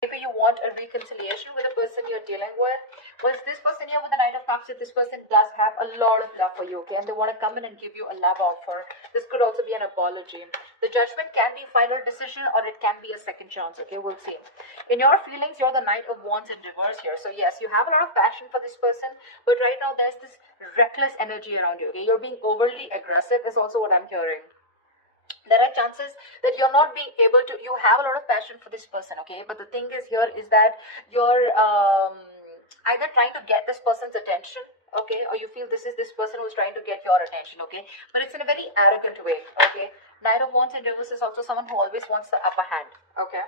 Maybe you want a reconciliation with the person you're dealing with. Well, this person here with the Knight of Cups, if this person does have a lot of love for you, okay, and they want to come in and give you a love offer, this could also be an apology. The judgment can be final decision or it can be a second chance, okay, we'll see. In your feelings, you're the Knight of Wands in reverse here. So yes, you have a lot of passion for this person, but right now there's this reckless energy around you, okay. You're being overly aggressive is also what I'm hearing. There are chances that you're not being able to, you have a lot of passion for this person, okay, but the thing is here is that you're either trying to get this person's attention, okay, or you feel this is this person who's trying to get your attention, okay, but it's in a very arrogant way, okay. Knight of Wands in reverse is also someone who always wants the upper hand, okay.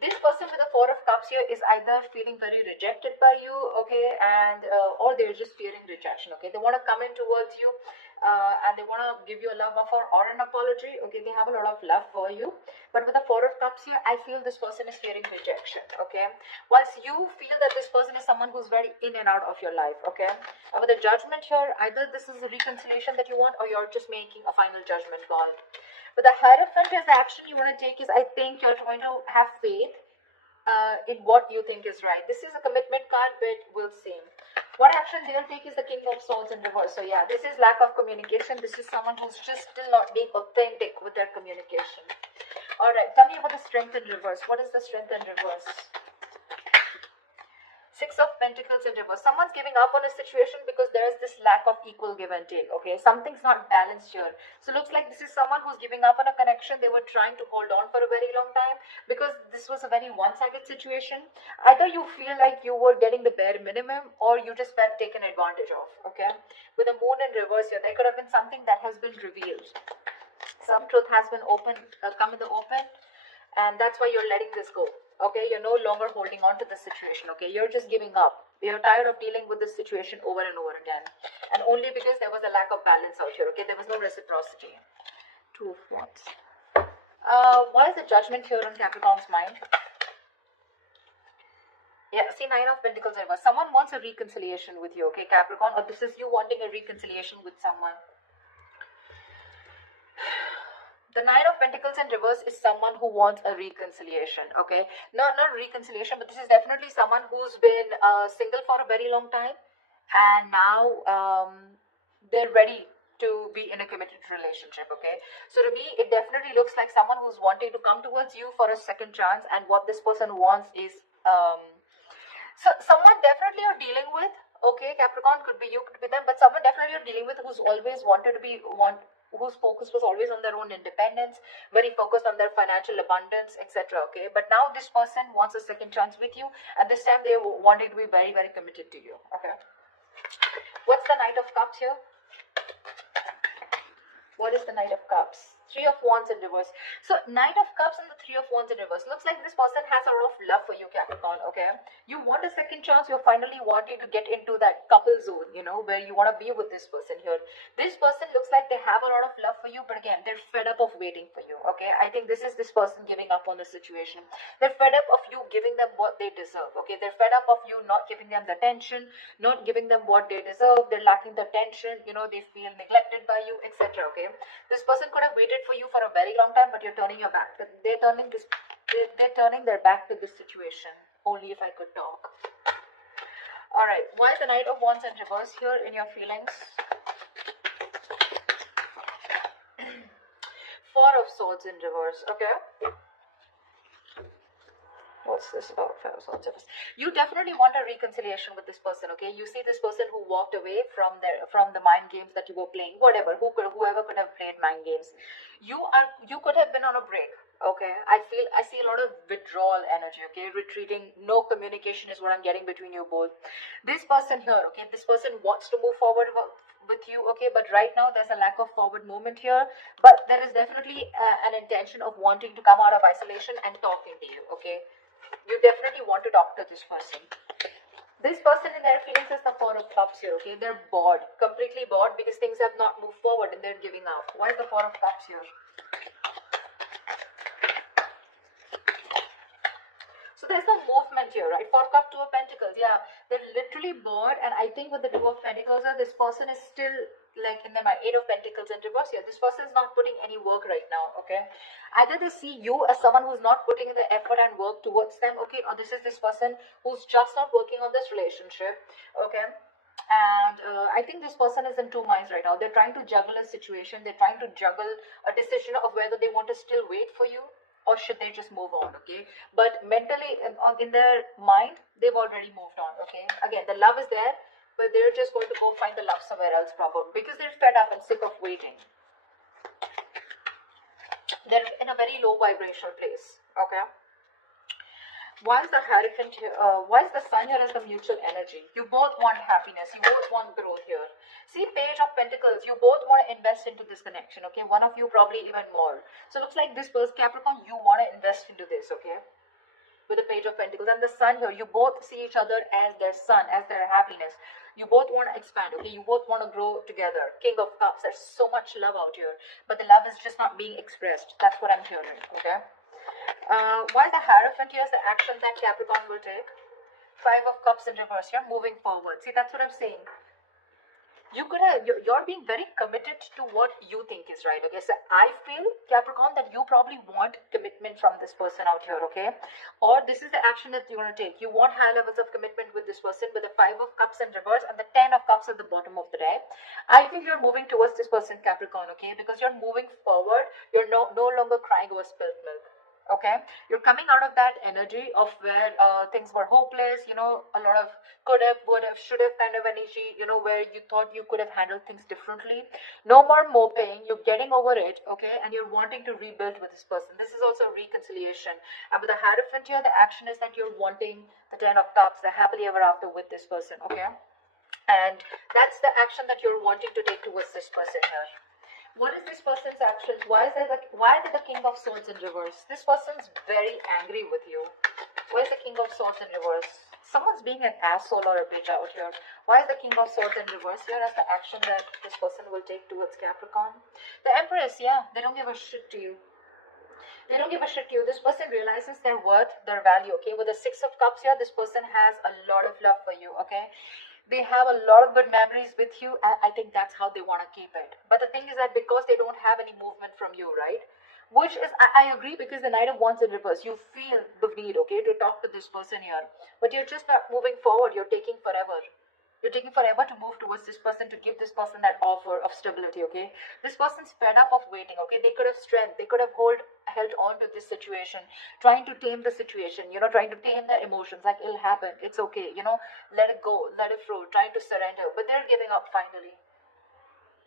This person with the Four of Cups here is either feeling very rejected by you, okay, and or they're just fearing rejection, okay. They want to come in towards you and they want to give you a love offer or an apology, okay. They have a lot of love for you, but with the Four of Cups here, I feel this person is fearing rejection, okay. Whilst you feel that this person is someone who's very in and out of your life, okay. And with the Judgment here, either this is a reconciliation that you want or you're just making a final judgment call. But the Hierophant is the action you want to take is, I think you're going to have faith in what you think is right. This is a commitment card, but we'll see. What action they'll take is the King of Swords in reverse. So yeah, this is lack of communication. This is someone who's just still not being authentic with their communication. Alright, tell me about the Strength in reverse. What is the Strength in reverse? Six of Pentacles in reverse. Someone's giving up on a situation because there is this lack of equal give and take, okay? Something's not balanced here. So looks like this is someone who's giving up on a connection they were trying to hold on for a very long time because this was a very one-sided situation. Either you feel like you were getting the bare minimum or you just felt taken advantage of, okay? With the Moon in reverse here, there could have been something that has been revealed. Some truth has been come in the open, and that's why you're letting this go. Okay, you're no longer holding on to the situation, okay, you're just giving up. You're tired of dealing with this situation over and over again, and only because there was a lack of balance out here, okay, there was no reciprocity. Two of Wands. What is the Judgment here on Capricorn's mind? Yeah, see, Nine of Pentacles reverse. Someone wants a reconciliation with you, okay, Capricorn, or this is you wanting a reconciliation with someone. The Nine of Pentacles in reverse is someone who wants a reconciliation, okay? Not reconciliation, but this is definitely someone who's been single for a very long time, and now they're ready to be in a committed relationship, okay? So to me, it definitely looks like someone who's wanting to come towards you for a second chance, and what this person wants is, so someone definitely you're dealing with, okay, Capricorn, could be you, could be them, but someone definitely you're dealing with who's always wanted to be, whose focus was always on their own independence, very focused on their financial abundance, etc. Okay, but now this person wants a second chance with you, and this time they wanted to be very, very committed to you. Okay, what's the Knight of Cups here? What is the Knight of Cups? Three of Wands in reverse. So Knight of Cups and the Three of Wands in reverse. Looks like this person has a lot of love for you, Capricorn, okay? You want a second chance. You're finally wanting to get into that couple zone, you know, where you want to be with this person here. This person looks like they have a lot of love for you, but again, they're fed up of waiting for you, okay? I think this is this person giving up on the situation. They're fed up of you giving them what they deserve, okay? They're fed up of you not giving them the attention, not giving them what they deserve. They're lacking the attention, you know, they feel neglected by you, etc. Okay, this person could have waited for you for a very long time, but you're turning your back. They're turning their back to this situation. Only if I could talk. All right, why is the Knight of Wands in reverse here in your feelings? Four of Swords in reverse. Okay, what's this about? Five of Swords. You definitely want a reconciliation with this person, okay? You see this person who walked away from the mind games that you were playing, whoever could have played mind games. You could have been on a break, okay? I see a lot of withdrawal energy, okay? Retreating, no communication is what I'm getting between you both. This person here, okay? This person wants to move forward with you, okay, but right now there's a lack of forward movement here, but there is definitely an intention of wanting to come out of isolation and talking to you, okay? You definitely want to talk to this person. This person in their feelings is the Four of Cups here, okay? They're bored, completely bored because things have not moved forward and they're giving up. Why is the Four of Cups here? So So there's no movement here, right? Four cup, two of pentacles. Yeah, they're literally bored. And I think with the two of pentacles, this person is still like in the eight of pentacles in reverse here. This person is not putting any work right now, okay? Either they see you as someone who's not putting in the effort and work towards them, okay? Or this is this person who's just not working on this relationship, okay? And I think this person is in two minds right now. They're trying to juggle a situation. They're trying to juggle a decision of whether they want to still wait for you or should they just move on, okay? But mentally, in their mind, they've already moved on, okay? Again, the love is there, but they're just going to go find the love somewhere else probably because they're fed up and sick of waiting. They're in a very low vibrational place, okay? Why is the Hierophant here? Why is the Sun here as the mutual energy? You both want happiness. You both want growth here. See, Page of Pentacles. You both want to invest into this connection, okay? One of you probably even more. So it looks like this person, Capricorn, you want to invest into this, okay? With the Page of Pentacles. And the Sun here, you both see each other as their sun, as their happiness. You both want to expand, okay? You both want to grow together. King of Cups. There's so much love out here. But the love is just not being expressed. That's what I'm hearing, okay? Why the Hierophant here is the action that Capricorn will take. Five of Cups in reverse here, moving forward. See, that's what I'm saying. You could have, you're being very committed to what you think is right, okay? So I feel, Capricorn, that you probably want commitment from this person out here, okay? Or this is the action that you want to take. You want high levels of commitment with this person with the Five of Cups in reverse and the Ten of Cups at the bottom of the deck. I think you're moving towards this person, Capricorn, okay? Because you're moving forward. You're no longer crying over spilt milk. Okay, you're coming out of that energy of where things were hopeless, you know, a lot of could have, would have, should have kind of energy, you know, where you thought you could have handled things differently. No more moping, you're getting over it, okay, and you're wanting to rebuild with this person. This is also reconciliation. And with the Hierophant here, the action is that you're wanting the Ten of Cups, the happily ever after with this person, okay, and that's the action that you're wanting to take towards this person here. What is this person's actions? Why is the King of Swords in reverse? This person's very angry with you. Why is the King of Swords in reverse? Someone's being an asshole or a bitch out here. Why is the King of Swords in reverse here as the action that this person will take towards Capricorn? The Empress, yeah, they don't give a shit to you. They don't give a shit to you. This person realizes their worth, their value, okay? With the Six of Cups here, this person has a lot of love for you, okay? They have a lot of good memories with you, and I think that's how they want to keep it. But the thing is that because they don't have any movement from you, right? Which is, I agree, because the Knight of Wands in reverse, you feel the need, okay, to talk to this person here. But you're just not moving forward. You're taking forever. You're taking forever to move towards this person, to give this person that offer of stability, okay? This person's fed up of waiting, okay? They could have strength. They could have held on to this situation, trying to tame the situation, you know, trying to tame their emotions, like it'll happen, it's okay, you know, let it go, let it flow, trying to surrender, but they're giving up finally.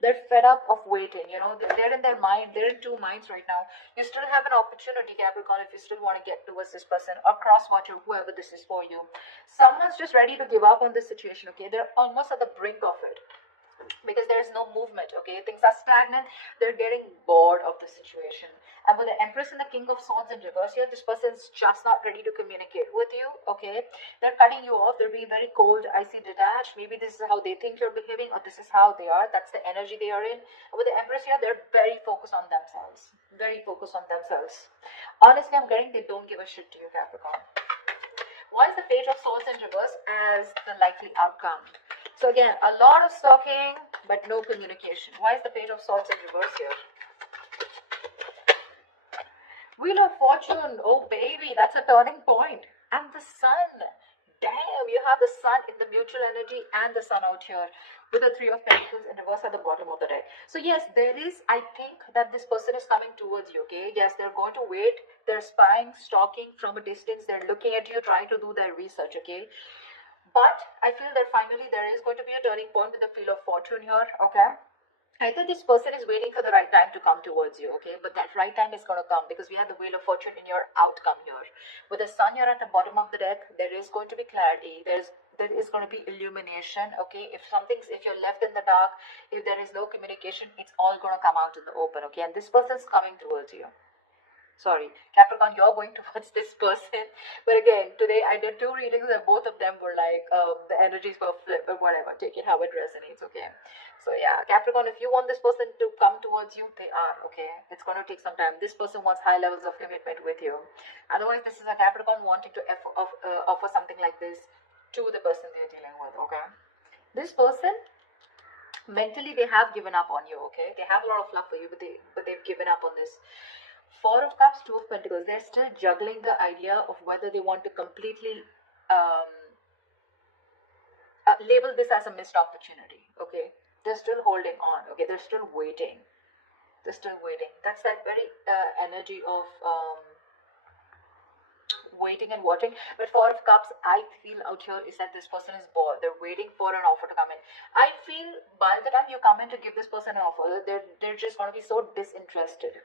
They're fed up of waiting, you know, they're in their mind, they're in two minds right now. You still have an opportunity, Capricorn, if you still want to get towards this person or cross-watch whoever this is for you. Someone's just ready to give up on this situation, okay? They're almost at the brink of it, because there is no movement, okay? Things are stagnant. They're getting bored of the situation. And with the Empress and the King of Swords in reverse here, this person's just not ready to communicate with you, okay? They're cutting you off. They're being very cold, icy, detached. Maybe this is how they think you're behaving, or this is how they are. That's the energy they are in. And with the Empress here, they're very focused on themselves. Very focused on themselves. Honestly, I'm getting they don't give a shit to you, Capricorn. Why is the Page of Swords in reverse as the likely outcome? So again, a lot of stalking, but no communication. Why is the Page of Swords in reverse here? Wheel of Fortune. Oh baby, that's a turning point. And the Sun. Damn, you have the Sun in the mutual energy and the Sun out here with the Three of Pentacles in reverse at the bottom of the deck. So yes, there is, I think that this person is coming towards you, okay? Yes, they're going to wait. They're spying, stalking from a distance. They're looking at you, trying to do their research, okay? But I feel that finally there is going to be a turning point with the Wheel of Fortune here, okay? I think this person is waiting for the right time to come towards you, okay? But that right time is going to come because we have the Wheel of Fortune in your outcome here. With the Sun here at the bottom of the deck, there is going to be clarity. There is going to be illumination, okay? If you're left in the dark, if there is no communication, it's all going to come out in the open, okay? And this person is coming towards you. Sorry, Capricorn, you're going towards this person. But again, today I did two readings and both of them were like, the energies were flipped, but whatever, take it how it resonates, okay? So yeah, Capricorn, if you want this person to come towards you, they are, okay? It's going to take some time. This person wants high levels of commitment with you. Otherwise, this is a Capricorn wanting to offer something like this to the person they're dealing with, okay? This person, mentally, they have given up on you, okay? They have a lot of love for you, but they've given up on this. Four of Cups, Two of Pentacles. They're still juggling the idea of whether they want to completely label this as a missed opportunity, okay? They're still holding on, okay? They're still waiting. They're still waiting. That's that very energy of waiting and watching. But Four of Cups, I feel out here is that this person is bored. They're waiting for an offer to come in. I feel by the time you come in to give this person an offer, they're just going to be so disinterested,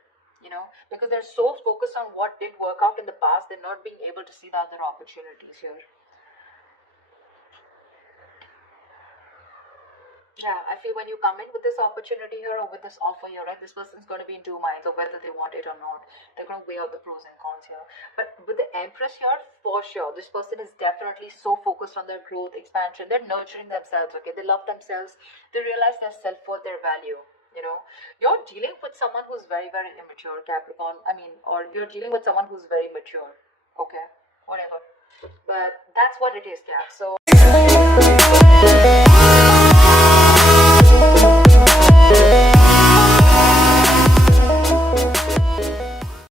you know, because they're so focused on what did work out in the past, they're not being able to see the other opportunities here. Yeah, I feel when you come in with this opportunity here or with this offer here, right, this person's going to be in two minds of whether they want it or not. They're going to weigh out the pros and cons here. But with the Empress here, for sure, this person is definitely so focused on their growth, expansion. They're nurturing themselves, okay? They love themselves. They realize their self-worth, their value, you know? You're dealing with someone who's very, very immature, Capricorn. I mean, or you're dealing with someone who's very mature, okay? Whatever. But that's what it is, Cap. So